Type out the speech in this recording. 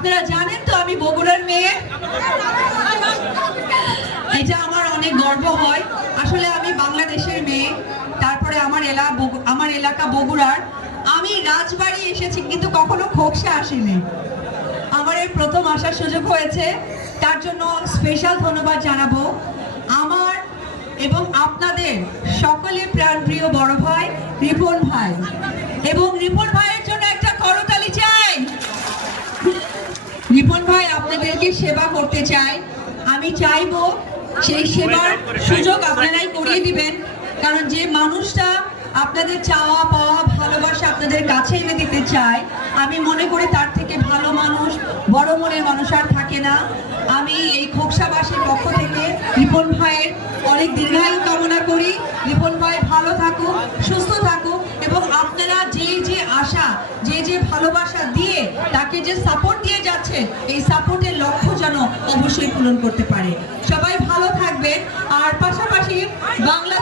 আপনারা জানেন তো আমি বগুড়ার মেয়ে। এটা আমার অনেক গর্ব হয়। আসলে আমি বাংলাদেশের মেয়ে, তারপরে আমার এলাকা বগুড়ার। আমি রাজবাড়ি এসেছি কিন্তু কখনো খোকসা আসিনি। আমার এই প্রথম আসার সুযোগ হয়েছে, তার জন্য স্পেশাল ধন্যবাদ জানাবো আমার এবং আপনাদের সকলের প্রাণপ্রিয় বড় ভাই রিপন ভাই। এবং রিপন ভাইয়ের জন্য একটা করতালি চাই। রিপন ভাই আপনাদেরকে সেবা করতে চাই। আমি চাইবো সেই সেবার সুযোগ আপনারাই করিয়ে দিবেন, কারণ যে মানুষটা আপনাদের চাওয়া পাওয়া ভালোবাসা আপনাদের কাছে এনে দিতে চায়, আমি মনে করি তার থেকে ভালো মানুষ, বড় মনের মানুষ আর থাকে না। আমি এই খোকসাবাসীর পক্ষ থেকে রিপন ভাইয়ের অনেক দীর্ঘায়ু কামনা করি। রিপন ভাই ভালো থাকুক, সুস্থ থাকুক, এবং আপনারা যে আশা, যে ভালোবাসা দিয়ে তাকে যে সাপোর্ট দিয়ে যাচ্ছে, এই সাপোর্টের লক্ষ্য যেন অবশ্যই পূরণ করতে পারে। সবাই ভালো থাকবেন। আর পাশাপাশি বাংলা